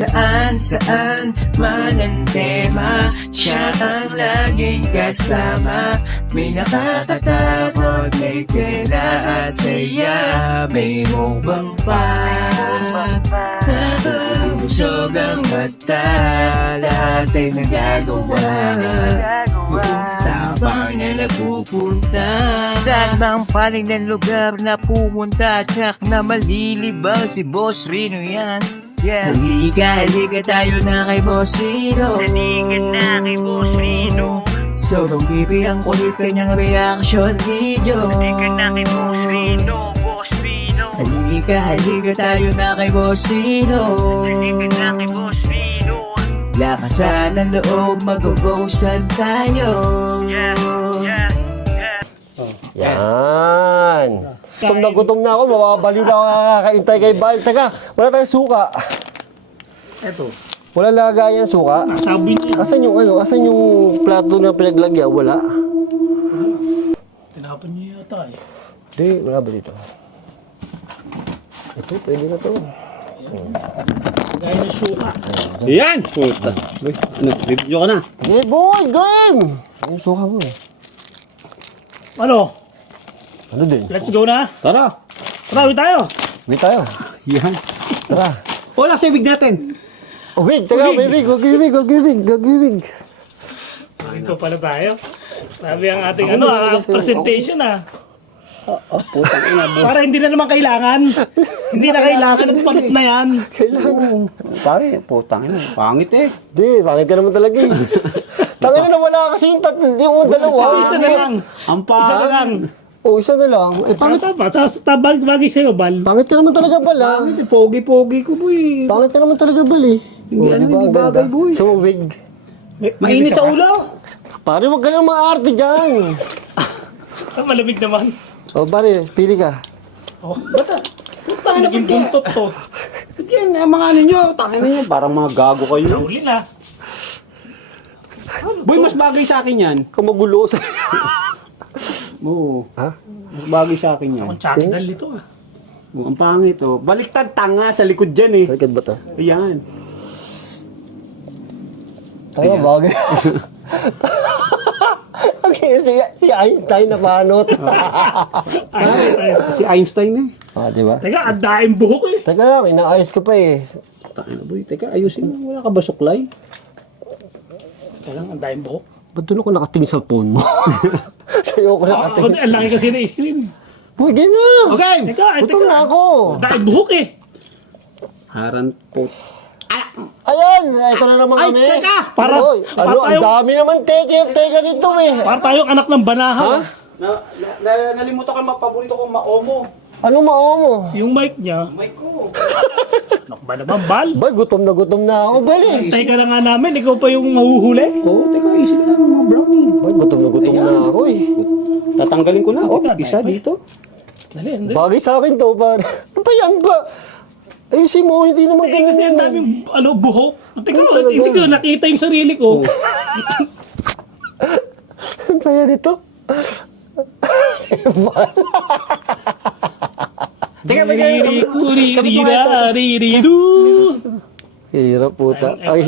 Saan man ang tema, siya ang laging kasama. May nakakatakot, may kena at saya. May mukbang pa, nabubusog ang mata. Lahat ay nagagawa, tabang na nagpupunta. Saan bang paling ng lugar na pumunta, tsak na malilibang si Boss Rino yan. Yeah. Halika tayo na kay Boss Rino. Halika na kay Boss Rino. Sobrang bibi ang kulit kanyang reaction video. Halika na kay Boss Rino, Boss Rino. Halika tayo na kay Boss Rino. Halika na kay Boss Rino. Lakasan ang loob, mag-boastan tayo. Yan. Gutom na ako, mababaliw na ako nakakaintay kay Bal. Teka, wala tayong suka. Eto. Wala lagayan ng suka. Sabi niya. Asan yung asan yung plato na pinaglagyan? Wala. Tinapan niya yata eh. Hindi, wala ba dito? Ito, pwede na to. Gaya ng suka. Yan! Puta. Ano, review ka na. Hey boy, game! Ano yung suka mo? Ano? Ano din? Let's go na. Tara! Tara, tayo. Wait tayo. Yan. Tara. Wala sa ibig natin. Oh, wait, teka, wait, gagibig. Ito pala tayo. Sabi ang ating presentation Putang ina. Para hindi na naman kailangan. Hindi na kailangan at palit na yan. Kailangan. Pare, putang ina. Pangit eh. Di, pangit ka naman talaga eh. Tangin na wala kasi yung tatlo, yung dalawa. Isa na lang. Ang Isa na lang. Oh, isa na lang. Eh, Pangit pangit, pa. Sa bagay sa'yo, Bal. pangit ka naman talaga pala. Pangit eh. Pogi-pogi ko boy. Pangit ka naman talaga bal eh. Hindi, ano, hindi ang bagay, ganda. boy. So, wig. Mainit sa ulo. Pare, wag ka nang maarte dyan. Malamig naman. O, pare, pili ka. Oh, Bata. Putang ina. naging buntot to. Yan, ang mga ano nyo. Tangin ninyo. Parang mga gago kayo. Nauli na. Boy, mas bagay sa akin yan. Kamagulo sa... Oo. Ha? Mas bagay sa akin yan. Ang tsakidal nito Oo, ang pangit oh. Baliktad tanga sa likod dyan eh. Balikad ba to? Ayan. Tama, bagay. si Einstein na panot. Si Einstein eh. Ah, di ba? Teka, ang daing buhok eh. Teka lang, inaayos ko pa eh. Tangina boy. Teka, ayusin mo. Wala ka ba suklay? Teka lang, ang daing buhok. Ba't doon ako nakatingin sa phone mo? Sa'yo ako nakatingin. Ang laki kasi na screen. Boy, game na! Okay! Teka, Gutom na ako! Ang daing buhok eh. Haran po. Ayan! Ito na naman Ay, kami. teka! Para- Oy, para ano, ang tayong- dami naman teka nito eh. Para tayong anak ng banahaw. Nalimutan ka magpaborito kong maomo. Ano mao mo? Yung mic niya. May ko. Nakba naman, Bal. Boy, gutom na ako, bali. Teka na nga namin, ikaw pa yung mahuhuli. Oo, teka, easy ka lang mga brownie. Boy, gutom na ako eh. Tatanggalin ko na. Oh, Teka, isa tayo. dito. Dali, hindi. Bagay sa akin to, par. Ano ba yan ba? Ayusin mo, hindi naman Eh, ganun kasi yan. ang daming buhok. Teka, Ano talaga? hindi ko nakita yung sarili ko. Ang saya nito. Teka, bigay. Ririku. Hirap puta. Ang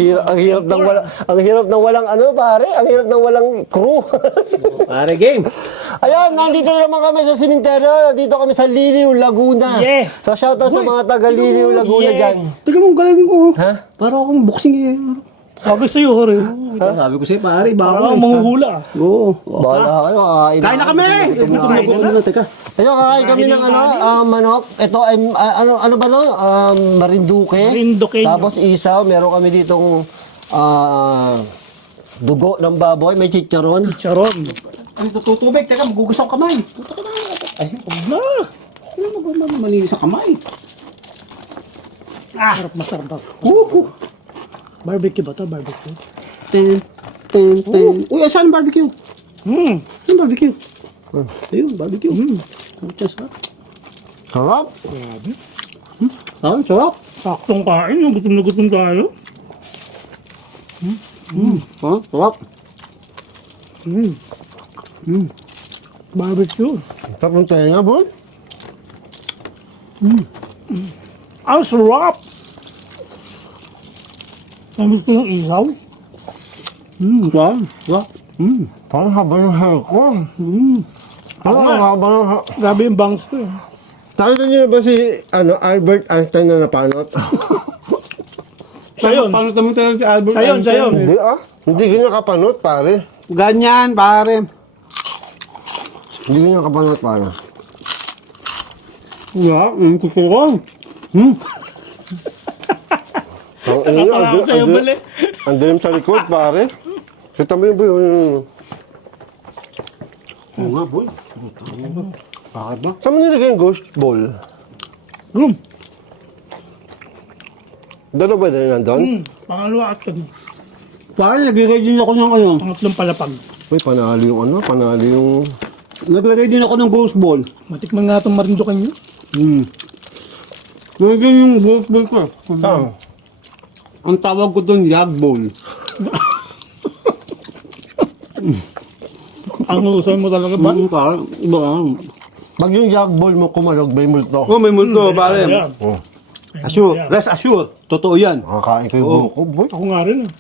hirap ng walang ano pare, ang hirap ng walang crew. Pare, game. Ayan, nandito na naman kami sa simenteryo. Dito kami sa Liliw, Laguna. Yeah. So shoutout sa mga taga Liliw, Laguna Yeah. dyan. Teka mo, galagin ko. Ha? Para akong boxing eh. Bagay sa'yo, hore. Sabi ko sa'yo, pare, baka. Parang manghuhula. Oo. Bahala kayo, kakain. Kain na kami! Gutom na, teka. Ayun, kakain kami ng manok. Ito ay, ano ba to? Marinduque. Marinduque. Tapos isaw, meron kami ditong dugo ng baboy, may chicharon. Charon. Ano ito, tutubig? Teka, magugus ang kamay. Puta ka na. Ay, Huwag na. ano maninis ang kamay? Masarap. Woohoo! Barbecue ba to? Barbecue? Ten. Uy, saan barbecue? Saan barbecue? Ayun, barbecue. Sarap. Sarap. Sarap. Saktong kain. Gutom na gutom tayo. Sarap. Barbecue. Sarap ng tenga, boy. Ang sarap. Ang gusto ng isaw? Sarap. Sarap. Parang haba ng hair ko. Parang nga. haba ng hair. Grabe yung bangs ko eh. Nakita niyo na ba si Albert Einstein na napanot? Siya yun. Paano naman talaga si Albert Siya yun, siya yun. Hindi Hindi ganyan kapanot, pare. Ganyan, pare. Hindi ganyan kapanot, pare. Yeah, gusto ko. Nakatawa ko sa'yo, bali. Ang dilim sa likod, pare. Kita mo yun, boy. Oo nga, boy. Bakit ba? Saan mo nilagay yung ghost ball? Dalo ba na nandun? Pangalawa at kan. Pare, naglagay din ako ng ano. Pangatlong palapag. Uy, panalo yung panalo yung... Naglagay din ako ng ghost ball. Matikman nga itong marindukan nyo. Naglagay yung ghost ball ko. Saan? Ang tawag ko doon, yag ball. Ang usaw mo talaga ba? Pare, iba lang. Pag yung jug ball mo kumalog, may multo. Oh, may multo, pare. Ayan. Oh, Assure, rest assure. Totoo yan. makakain ko yung Oo. buhok ko, boy. Ako nga rin eh.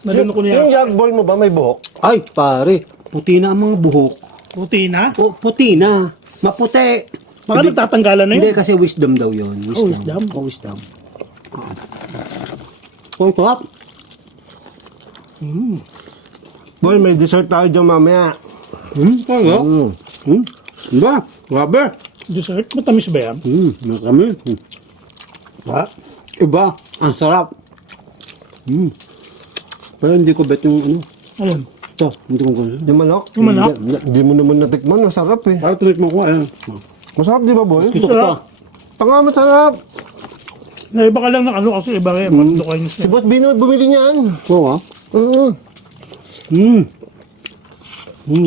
Nalino ko Yung niya. jug ball mo ba may buhok? Ay, pare. Puti na ang mga buhok. Puti na. Puti na. Maputi. Baka nagtatanggalan na Hindi, yun. kasi wisdom daw yun. wisdom. Oh, wisdom. Kung sarap. Boy, may dessert tayo dyan mamaya. Talaga? Diba? Grabe. Dessert? Matamis ba yan? Kami. Ha? Iba. Ang sarap. Pero hindi ko bet yung ano. Ayun. Ito, hindi ko gano'n. Yung manok? Yung manok? Hindi mo naman natikman, masarap eh. Para tulit mo ko, ayan. Masarap di ba, boy? Gusto ko to. Tanga, masarap. Naiba ka lang ng ano kasi iba kayo. Marindukan nyo Si Boss Bino bumili niyan. Oo, ha? Oo.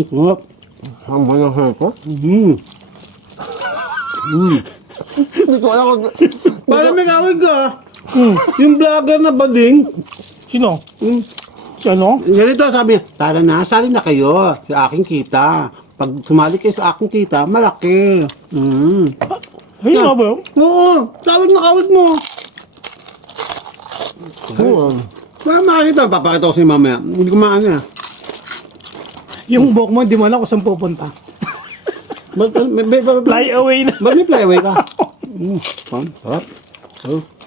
Sarap. Ang ba ng hair ko? Hindi ko alam kung... Para may kawig ka. Yung vlogger na bading. Sino? Si ano? Ganito sabi, tara na, sali na kayo sa aking kita. Pag sumali kayo sa aking kita, malaki. Ayun nga ba yun? Oo, tawag na kawig mo. Oo. Para makakita, papakita ko sa mamaya. Hindi ko maano yan. Yung buhok mo, hindi mo alam kung saan pupunta. Fly away na. Ba't may flyaway ka? Sarap.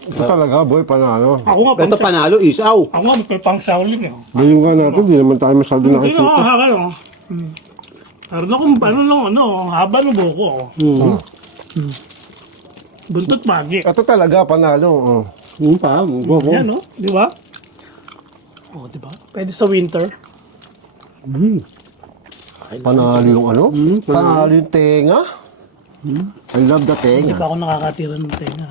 Ito talaga, boy, panalo. Ako nga, Ito panalo, isaw. ako nga, may pang Shaolin eh. Ngayon nga natin, di naman tayo masyado Hindi nakikita. na ako haka no. Meron akong ano lang, ano, haba ng buhok ko. Buntot pagi. Ito talaga, panalo. Oh. Pa, go. Yan no, di ba? Oh, di ba? Pwede sa winter. Panalo yung ano? Panalo yung tenga. I love the Hindi tenga. pa ako nakakatira ng tenga.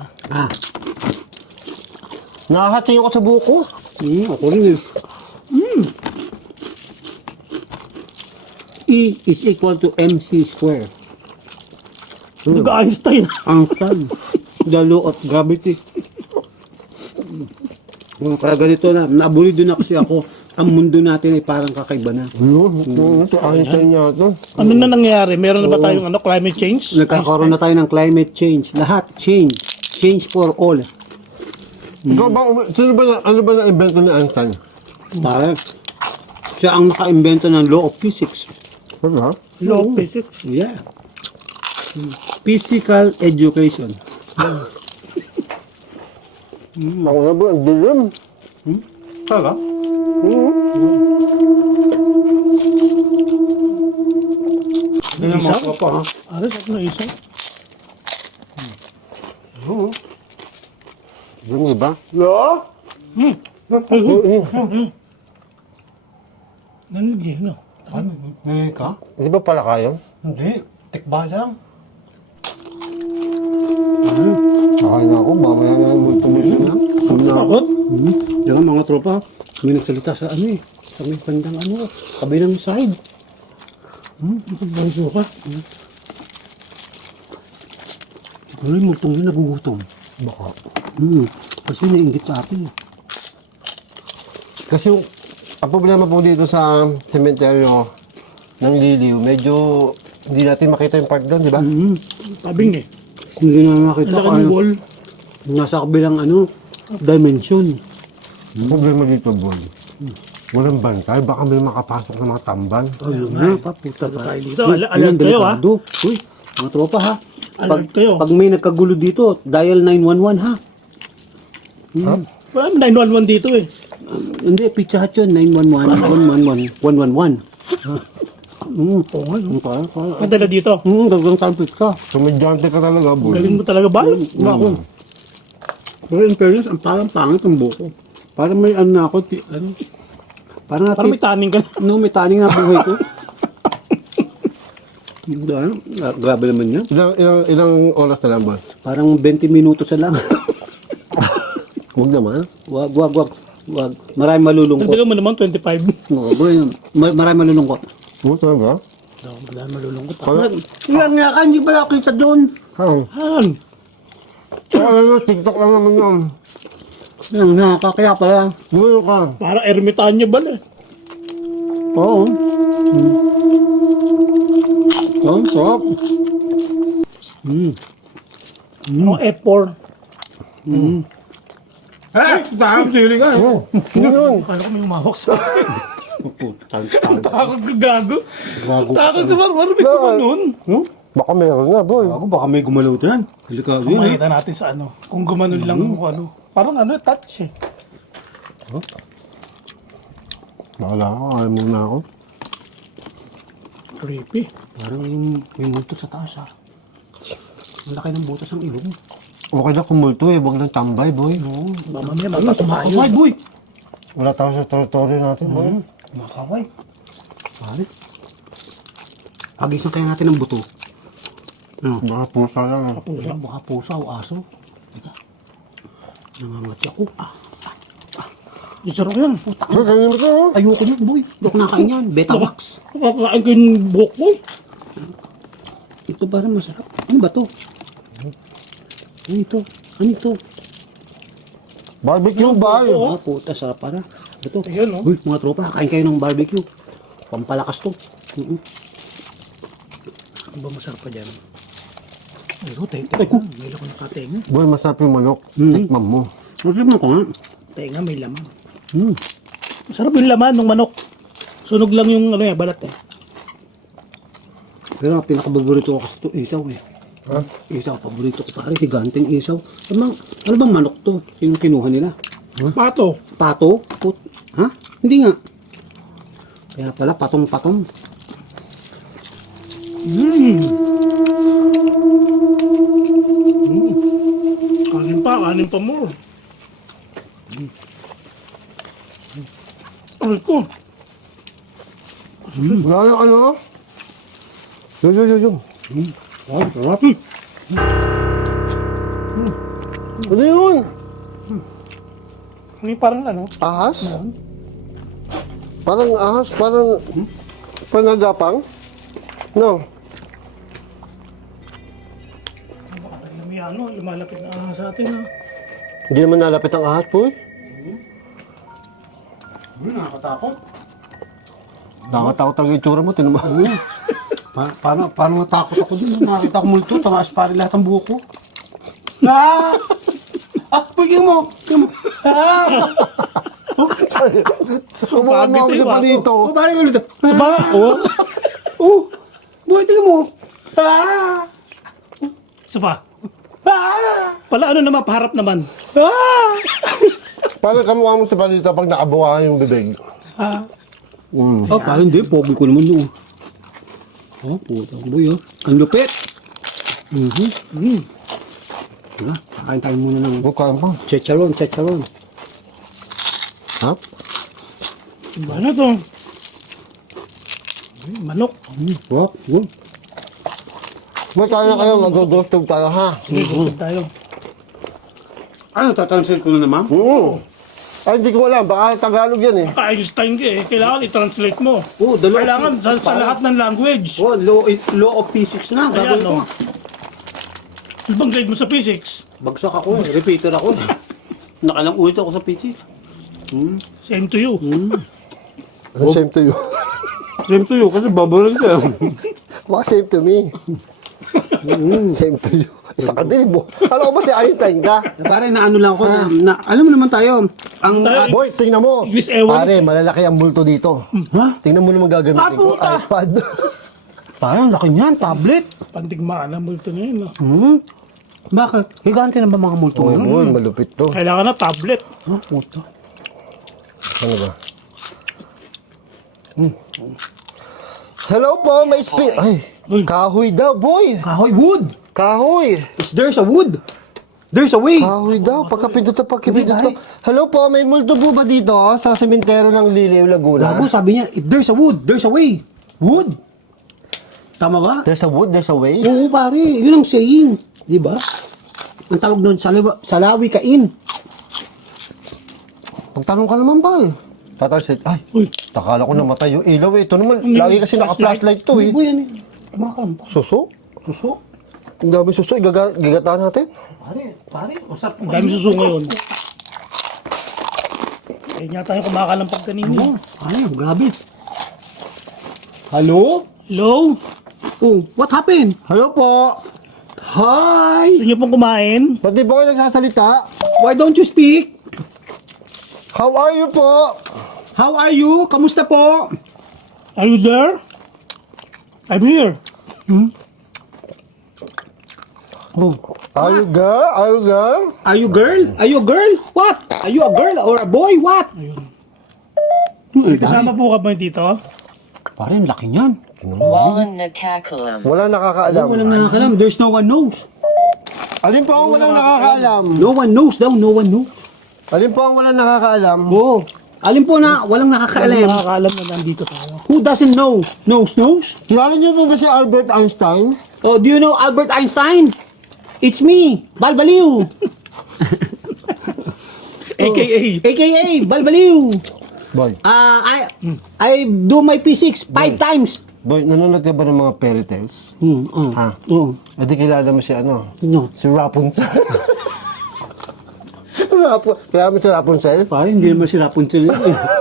Nakahating ako sa buko. Ako rin eh. E is equal to MC square. Nag-Einstein. Ang tan. The law of gravity. Kaya ganito na, nabuli doon na kasi ako. Ang mundo natin ay parang kakaiba na. Ito, Einstein niya ito. Ano na nangyayari? Meron na ba tayong ano, climate change? Nagkakaroon na tayo ng climate change. Lahat, change. Change for all. Ikaw ba, ano ba na-invento ni Einstein? Pare, siya ang naka-invento ng law of physics. Wala. Law of physics. Yeah. Physical education. Ako na ba, ang dilim. Talaga? Yan ang mga pa, ha? Ano, sa na isa? Yung iba? Nandiyan, no? Ngayon ka? Hindi ba pala kayo? Hindi. Tikba lang. Sakain na ako, mamaya na yung multo-multo na. Takot? Yan ang mga tropa. May nagsalita sa ano eh. Sa may bandang ano. Kabilang side. Ito ka. Ano yung multong yun nagugutom? Baka. Kasi nainggit sa atin eh. Kasi ang problema po dito sa sementeryo ng Liliw, medyo hindi natin makita yung part doon, di ba? Tabing eh. Hindi na nakita Ang ko laki ng ano. wall. Nasa kabilang ano. Dimension. Ang problema dito, boy. Walang bantay. Baka may makapasok na mga tambal. Ayun na, pa, puta pa. tayo dito. Alert kayo, ha? Uy, mga tropa ha. Alert kayo. Pag may nagkagulo dito, dial 911 ha. Wala 911 dito eh. Hindi, Pizza Hut yun. 911, 111, 111. Oo nga, no? Para. Madala dito. Gagawin tayong pizza. Sumedyante ka talaga, boy. Galing mo talaga ba? Ako. Pero in fairness, ang parang pangit ang buko. Parang may ano na ako, parang Parang may taning ka. no, may taning nga buhay ko. Grabe naman yan. Ilang oras na lang, boy? Parang 20 minutos na lang. Huwag naman. Wag. Maraming malulungkot. Nagdagan mo naman 25. Oo, boy. Maraming malulungkot. Huwag talaga? Wala malulungkot. Yan nga ka, hindi pala kita doon. Han. Ano, TikTok lang naman yun. Yan, nakakaya pala. Gulo ka. Para ermitanyo ba na? Oo. Oo, sarap. Ang F4. Dahil sili ka. Akala ko may umawak sa akin. Takot ka gago. Takot ka marami ko ba nun? Baka meron nga, boy. Ako, baka may gumalaw dyan. Delikado yun. Makita natin sa ano. Kung gumanon lang kung ano. Parang ano, touch eh. Bakala ako, ayaw muna ako. Creepy. Parang may multo sa taas ha. Ang laki ng butas ng ilong. Okay na kumulto eh, huwag nang tambay, boy. Ba mamaya magpasok tayo. boy! Wala tayo sa territory natin, boy. Makaway. Pare. Agisan kaya natin ng buto. Ano? Baka pusa lang. Baka pusa o aso. Teka. Nangangati ako. Isarap yan. Boy, ganyan mo to, oh. Ayoko yun, boy. Hindi ako nakain yan. Betamax. Kakakain ko yung buhok ko eh. Ito parang masarap. Ano ba to? Ano ito? Ano ito? Barbecue, boy. Ah, puta, sarap para. Ito. Ayan, no? Uy, mga tropa, kain kayo ng barbecue. Pampalakas to. Ano ba masarap pa dyan? Ayun, tenga. May laman ka tenga. Boy, masarap yung manok. Tikman mo. Masarap ko nga. Tenga may laman. Masarap yung laman ng manok. Sunog lang yung ano yan, balat eh. Pero ang pinakapaborito ko kasi ito, isaw eh. Ha? Isaw, paborito ko pare, higanting isaw. Ano bang manok to? Sino kinuha nila? Pato. Pato? Ha? Hindi nga. Kaya pala, patong-patong. Kanin pa more. Ay ko. Wala na ano? Yung. Ay, sarap. Ano yun? Hindi parang ano. Ahas? Parang ahas, parang panagapang? No. May ano, lumalapit na sa atin ha. Hindi naman nalapit ang ahas, boy. Nakakatakot. Nakakatakot talaga yung tsura mo, tinan mo. Paano matakot ako dun? Nakakita ko multo, tamas pare lahat ang buhok ko. Ah! Pagyan mo! Umuha mo ako sa'yo, sa palito. Pare ko dito. Sa baka, oh. Buhay, tingnan mo! Ah! Sa pa. Ah! Pala ano naman, paharap naman. Ah! Parang kamukha mo sa palito pag nakabuka yung bibig. Parang hindi, pogi ko naman doon. Puta boy, ang lupit! Diba? Kakain tayo muna ng Bukaan pa. chicharon. Ha? Ano to? Manok. Wap. Ba't tayo na kayo, mag-dostog tayo, ha? Sige, gusog tayo. Ano, tatranslate ko na naman? Ay, hindi ko alam. Baka Tagalog yan eh. Ka-Einstein ka eh. Kailangan i-translate mo. Dalawa. Kailangan sa lahat ng language. Law of physics na. Ayan, Gagawin ko. no? Ano bang grade mo sa physics? Bagsak ako eh. Repeater ako eh. Nakalang ulit ako sa physics. Same to you. Same to you. Same to you kasi babarag ka. Baka same to me. Same to you. Isa ka din mo. Alam ko ba si Einstein ka? Pare, naano lang ako na alam mo naman tayo, ang Boy, tingnan mo. English ewan. Pare, malalaki ang multo dito. ha? Tingnan mo naman gagamitin ko. puta! iPad. Parang laki niyan, tablet. Pandigmaan ang multo na yun. No? Bakit? Higante na ba mga multo Oh, ngayon? boy, malupit to. Kailangan na tablet. Ha, puta. Ano ba? Hello po, may Ay, kahoy daw, boy. Kahoy wood. Kahoy. If there's a wood, there's a way. Kahoy daw, pagkapindot to. Hello po, may multo po ba dito sa sementeryo ng Liliw, Laguna? Gago, sabi niya, if there's a wood, there's a way. Wood. Tama ba? There's a wood, there's a way. Oo, pare. Yun ang saying. Di ba? Ang tawag doon, salawi kain. Magtanong ka naman, pal. Tatalsit. Ay, Uy, takala ko namatay yung ilaw eh. Ito naman, Ano lagi yun? kasi naka-flashlight to eh. Uy, ano yun? Kumakalampak. Suso? Suso. Ang dami suso, gigatahan natin. Pare, usap ang dami suso ngayon. Kaya nga tayo kumakalampag kanina. Ay, grabe. Hello? Hello? Oh, what happened? Hello po. Hi! Gusto niyo pong kumain? Ba't di ba kayo nagsasalita? Why don't you speak? How are you po? How are you? Kamusta po? Are you there? I'm here. Oh. Are you girl? Are you girl? Are you girl? Are you a girl? What? Are you a girl or a boy? What? May kasama po ka ba dito? Pare, ang laki niyan. Walang nakakalam. Wala nakakaalam. Walang nakakalam. There's no one knows. Alin po ang walang nakakaalam? No one knows daw. No one knows. Alin po ang walang nakakaalam? Oo. Alin po na walang nakakaalam. Nakakaalam na nandito tayo. Who doesn't know? Knows? Kilala niyo po ba si Albert Einstein? Oh, do you know Albert Einstein? It's me, Balbaliw. AKA. AKA Balbaliw. Boy. I do my P6 5 times. Boy, nanonood ka ba ng mga fairy tales? Ha? Oo. E di kilala mo si ano? No. Si Rapunzel. Kaya mo si Rapunzel? Pare, hindi naman si Rapunzel.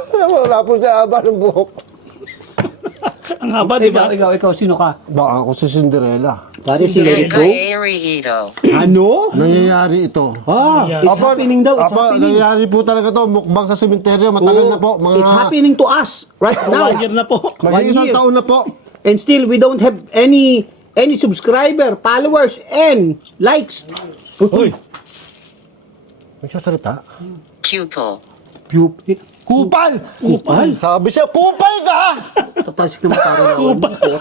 Kaya mo, Rapunzel, haba ng buhok. Ang haba, di ba? ikaw, sino ka? Baka ako si Cinderella. Pare, si Let It Go. Ito. Ano? Nangyayari ito. It's happening daw. It's Apa, happening. nangyayari po talaga to. Mukbang sa sementeryo. Matagal na po. Mga It's happening to us right now. 1 year na po. Mag-iisang 1 year. taon na po. And still, we don't have any subscriber, followers, and likes. Uy! Nagsasalita? Pupil. Kupal! Kupal? Sabi siya, kupal ka! Tatasik naman para na.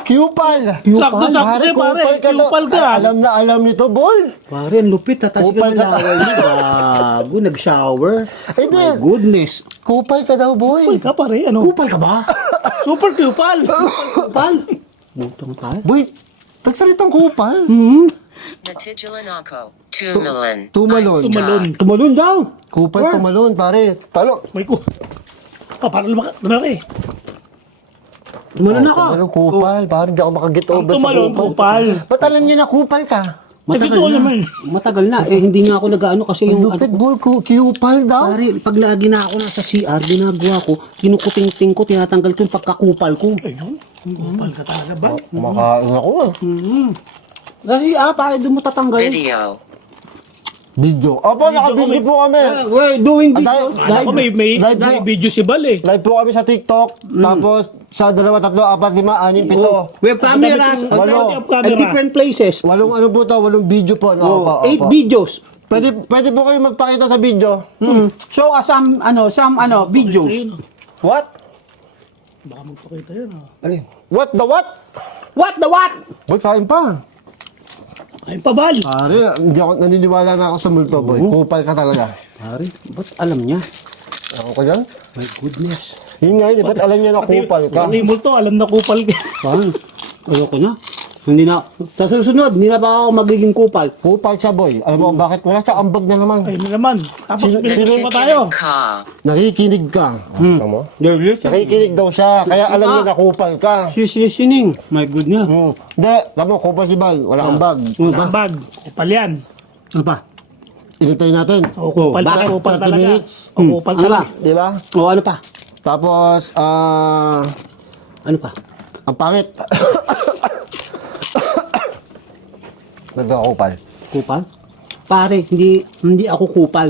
Kupal! Sakto-sakto siya, pare. Kupal ka. Ay, alam nito, Bol. Pare, ang lupit. Tatasik Kupal naman ka. laway niya. Bago, nag-shower. Ay, di. My goodness. Kupal ka daw, boy. Kupal ka pare, ano? Kupal ka ba? Super kupal. Kupal? Butang tayo. Boy, nagsalitang kupal. Natigilan ako. Tumalon. Tumalon. Tumalon daw. Kupal, tumalon, pare. Talo. May ko. Para lumaki. Tumalon ako. Tumalon, kupal. Parang hindi ako makaget Ang over sa tumalon, kupal. Ba't alam niya na kupal ka? Ito naman. Matagal na. Eh, hindi nga ako nag-ano kasi yung... Lupit, Bol. Kupal daw. Pare, pag lagi na ako nasa CR, ginagawa ko, kinukuting-ting ko, tinatanggal ko yung pagkakupal ko. Ayun. Kupal ka talaga ba? Makain ako ah. Kasi, pare, doon mo tatanggal. Video. Video. Opo, naka-video po kami. We're doing videos. Ako may Live video si Bal eh. Live po kami sa TikTok. Tapos sa 2, 3, 4, 5, 6, 7. We have cameras Walo. at different places. 8 ano po to? 8 video po. Opo, 8 videos. Pwede po kayo magpakita sa video. Show us some videos. What? Baka magpakita yan ah. What the what? What the what? Boy, kain pa. Ayun pa Bal. Pare, hindi ako naniniwala na ako sa multo, boy. Kupal ka talaga. Pare, ba't alam niya? Ako ka dyan? My goodness. Yun nga yun, ba't alam niya na kupal ka? Pati multo, alam na kupal ka. Pare, ayoko na. Hindi na. Sa susunod, hindi na ba ako magiging kupal? Kupal siya, boy. Alam mo kung bakit? Wala siya ambag na naman. Ayun na naman. Tapos Sino- pinagpapalito pa tayo. Ka. Nakikinig ka. Tama? Nakikinig daw siya, kaya alam niya na kupal ka. She's listening. My goodness. Hindi, alam mo, kupal si Bal. Wala ambag. Ang bag. Kupal yan. Ano pa? Inintay natin. O kupal Bakit? ka, kupal 30 talaga. minutes? O kupal Ano ba? talaga. Di ba? O ano pa? Tapos, Ano pa? ang pangit. Nagkakupal. Kupal? Pare, hindi ako kupal.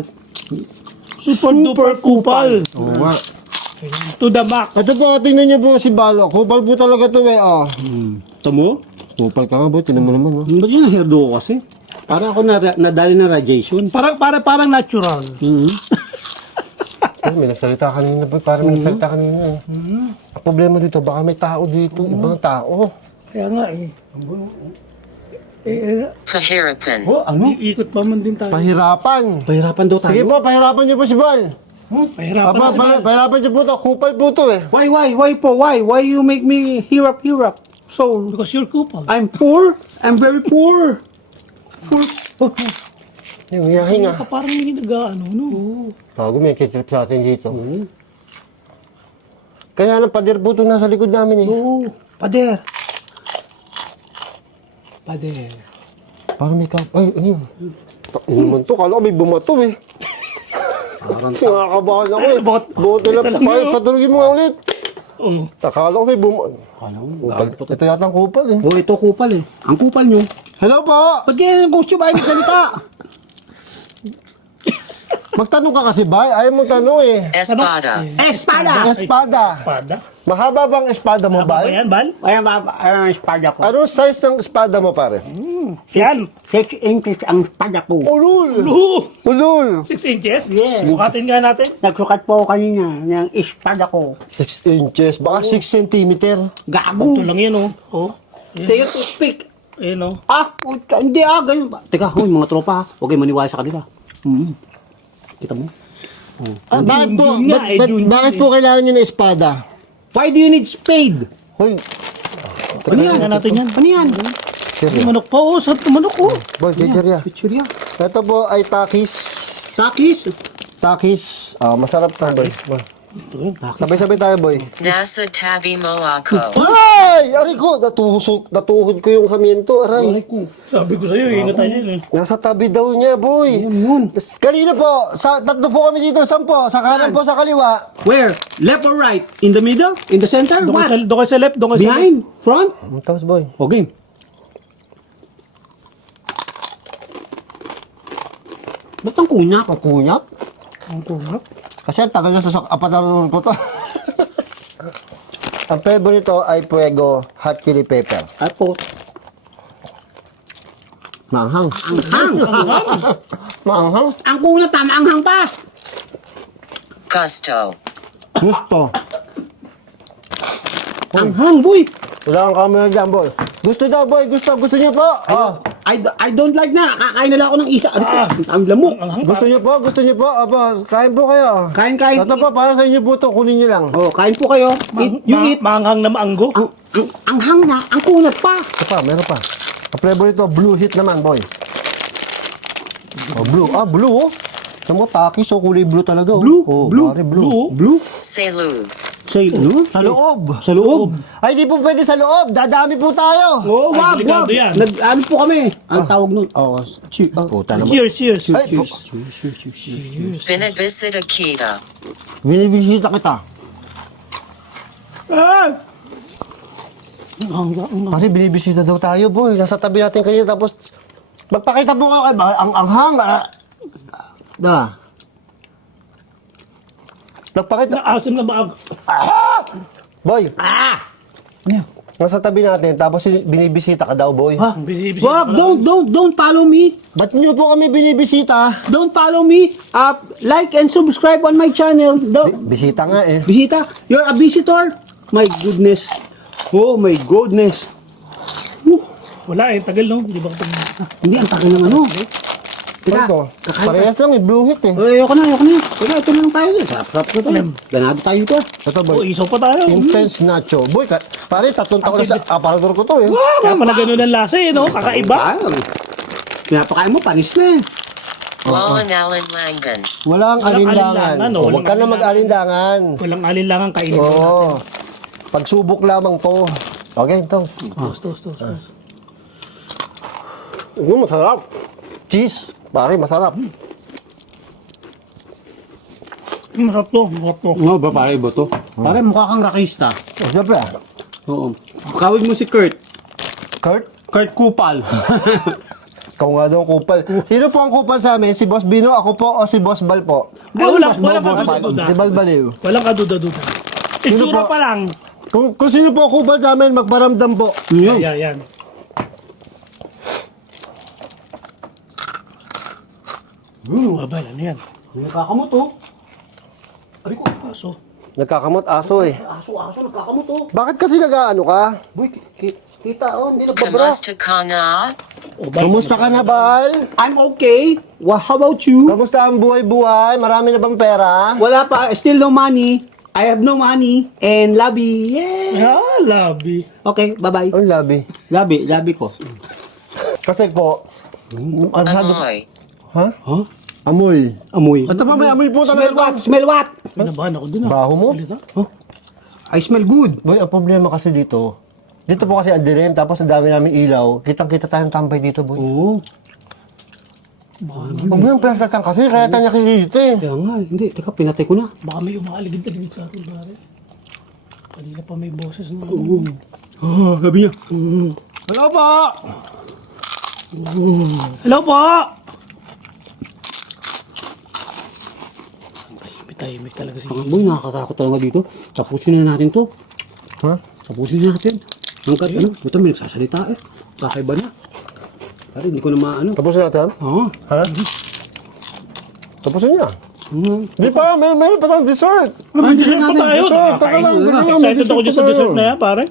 Super duper kupal. Oo nga. To the max. Ito po, tingnan niyo po si Balo. Kupal po talaga to eh. Oh. Ito mo? Kupal ka nga boy, tingnan mo naman. Oh. Ba't yun ang hairdo ko kasi? Para ako nadali ng radiation. Parang natural. Ay, may nagsalita kanina boy, parang may nagsalita kanina eh. Ang problema dito, baka may tao dito, ibang tao. Kaya nga eh. Pahirapan. Oh, ano? Ikot pa man din tayo. Pahirapan. Pahirapan daw tayo. Sige po, pahirapan niyo po si Bal. Pahirapan Aba, na si Bal. pahirapan niyo po to, kupal po to eh. Why po? Why you make me hirap? So, Because you're kupal. I'm poor. I'm very poor. Yung hinga. Parang hindi nag-ano, no? Tago, may kitrip sa atin dito. Kaya nang pader po ito nasa likod namin eh. Oo. Pader. Parang may ay, ayun. Ano naman to? Kala ko may bumato eh. Parang nakakabahan ako eh. Buot nila. Patulogin mo nga ulit. Oo. Akala ko may bumato. Ito yata ang kupal eh. Oh, ito kupal eh. Ang kupal nyo. Hello po! Ba't kaya yung gusto ba yung salita? Magtanong ka kasi ba? Ayaw mo tanong eh. Espada. Espada! Espada. Espada? Mahaba bang espada mo, Ba Bal? yan, Bal? Ayan ba, ang espada ko. Anong size ng espada mo, pare? Yan. 6 inches ang espada ko. Ulul! Luhu! Ulul! 6 inches? Yes. Bukatin nga natin. Nagsukat po ako kanina ng espada ko. 6 inches. Baka 6 centimeter. Gago! Ito lang yan, oh. Oh. Say it to speak. Ayun, oh. Hindi ganyan ba? Teka, mga tropa, huwag kayo maniwala sa kanila. Kita mo? Bakit po? Yun nga, eh, yun Bakit eh. po kailangan nyo ng espada? Why do you need spade? Hoy, Ano yan? Tingnan natin yan. Ano yan? May manok pa, oh. Sa manok, oh. boy, Jeria. Picture yan. Ito po ay takis. Takis. Takis. Masarap to, boy. Sabay-sabay tayo, boy. Nasa tabi mo ako. Ay! Aray ko! Natuhod ko yung hamiento, aray. Sabi ko sa'yo, ingat tayo yun, eh. Nasa tabi daw niya, boy. Yun. Kanina po, tatlo po kami dito, 10. Sa kanan po, sa kaliwa. Where? Left or right? In the middle? In the center? Doon What? kayo sa left, doon kayo sa left. Behind? Front? Tapos, boy. Okay. Ba't ang kunyak? Ang kunyap. Ang kunap. Kasi ang tagal na sa apataron ko to. Ang flavor nito ay Fuego Hot Chili Pepper. Apo. Maanghang. Anghang! Maanghang. Ang kunat, anghang pa! Gusto. Gusto. Anghang, boy! Wala kang camera dyan, boy. Gusto daw, boy. Gusto niyo po. I don't like na. Kakain na lang ako ng isa. Ano po? Ang lamok. Gusto niyo po. Aba, kain po kayo. Kain. Ito po, para sa inyo po ito. Kunin niyo lang. Oh, kain po kayo. You eat. Maanghang na maanggo. Ang hang na. Ang kunat pa. Ito pa, meron pa. Ang flavor nito, blue hit naman, boy. Blue. Blue, oh. Alam mo, takis, oh. Kulay blue talaga, oh. Blue? Oh, Blue? pare, blue. Blue? Salud. Say, ano? Sa loob. Sa loob. Ay, di po pwede sa loob. Dadami po tayo. Oh, wag. delikado yan. Ano po kami? Ang tawag nun. Puta naman. Cheers. Ay, Binibisita kita. binibisita kita. Pare, binibisita daw tayo, boy. Nasa tabi natin kanina, tapos magpakita po ka, ang anghang. Nagpakita. Naasim na maag. Boy. Nasa tabi natin, tapos binibisita ka daw, boy. Wag. Don't follow me. Ba't niyo po kami binibisita? Don't follow me. Like and subscribe on my channel. Bisita nga eh. Bisita. You're a visitor. My goodness. Oh my goodness. Wala eh, tagal no? Di ba ito? Hindi, ang tagal ng ano. Teka, Ito, parehas lang eh, blue hit eh. ayoko na. Teka, ito na lang tayo. Sarap na tayo. Ganado tayo ito. Ito, Oh, boy. isaw pa tayo. Intense nacho. Boy, pare, 3 taon na sa aparador ko to eh. Kaya pa na ganun ang lasa eh, no? Kakaiba. Pinapakain mo, panis na eh. Walang alinlangan. Walang alinlangan. alinlangan, oh. Huwag Walang ka na mag-alinlangan. Walang alinlangan kainin. Oo. Pagsubok lamang to. Okay, ito. Toast. Masarap. Cheese. Pare, masarap. Masarap to. Oo, ba pare ba to? Pare, mukha kang rakista. Siyempre. Oo. Kawig mo si Kurt. Kurt? Kurt Kupal. Ikaw nga daw ang kupal. Sino po ang kupal sa amin? Si Boss Bino, ako po, o si Boss Bal po? Ay, walang kaduda-duda. Si Bal Baliw. Walang kaduda-duda. Itsura po? pa lang. Kung sino po ang kupal sa amin, magparamdam po. Yan. Abay, ano yan? Nagkakamot oh. Ari ko, Aso. Nagkakamot aso eh. aso, nagkakamot oh. Bakit kasi nag-ano ka? Boy, kita oh, hindi nagbabra. Kamusta ka nga? Kamusta ka na, Bal? I'm okay. Well, how about you? Kamusta ang buhay-buhay? Marami na bang pera? Wala pa, still no money. I have no money. And labi, yeah. Labi. Okay, bye-bye. Ang labi. Labi ko. Kasi po, Amoy. ha? Huh? Amoy. Amoy. At ba may amoy po Smell talaga? what? Smell what? Pinabahan ako dun. Baho mo? Huh? I smell good. Boy, ang problema kasi dito, dito po kasi ang dilim, tapos ang dami namin ilaw. Kitang-kita tayong tambay dito, boy. Oo. Huwag mo yung plasatan kasi, kaya tayo nakikita eh. Kaya nga, hindi. Teka, pinatay ko na. Baka may umaaligid-aligid sa atin, pare. Kanina pa may boses na. Oh, sabi niya. Hello po! Hello po! Tahimik talaga si Ang boy, nakakatakot talaga dito. Tapusin na natin to. Ha? Tapusin na natin. Hanggat ano, buta may nagsasalita eh. Kakaiba na. Pare, hindi ko na maano. Tapos na natin? Oo. Ha? Tapos na. Hmm. Di pa, meron pa tayong dessert. May dessert pa tayo. Dessert, taka lang, taka lang, may Excited ako dyan sa dessert dessert tayo. na yan, pare.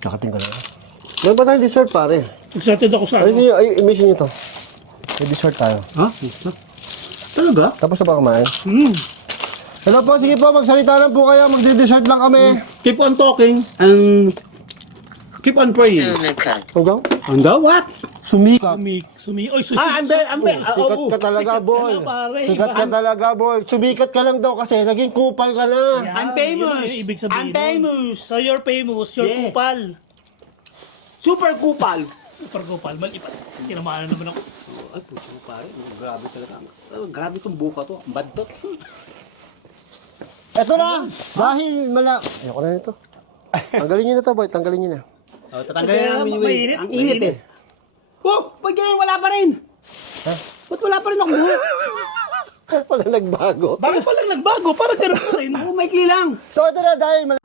Nakating ka na. Meron pa tayong dessert, pare. Excited ako sa Ayusin nyo, i-mission nyo to. May dessert tayo. Ha? Talaga? Tapos na ba kumain? Hmm. Hello po, sige po, magsalita lang po kayo. Magdi-dessert lang kami. Keep on talking and keep on praying. Sumikat. Hanggang? And what? Sumikat. Oy, susi. Sikat ka talaga, boy. ka na, pare. Sikat ka talaga, boy. Sumikat ka lang daw kasi naging kupal ka na. I'm famous. Yun ang ibig sabihin I'm famous. nun. So you're famous, you're Yeah. kupal. Super kupal. Super kupal, malipat. Kinamahan naman ako. Ay, puso mo pare. Grabe talaga. Grabe itong buka to. Ang badtot. Eto na! Dahil ayoko na nito. Tanggalin nyo na to, boy. Tanggalin nyo na. Tatanggalin Kaya namin yung mainit, Ang init eh. Oh, ba't ganyan wala pa rin? Ha? Ba't wala pa rin ako buhok? Wala nagbago. Bakit pala nagbago? Parang ganun pa rin. Oh, maikli lang. So ito na, dahil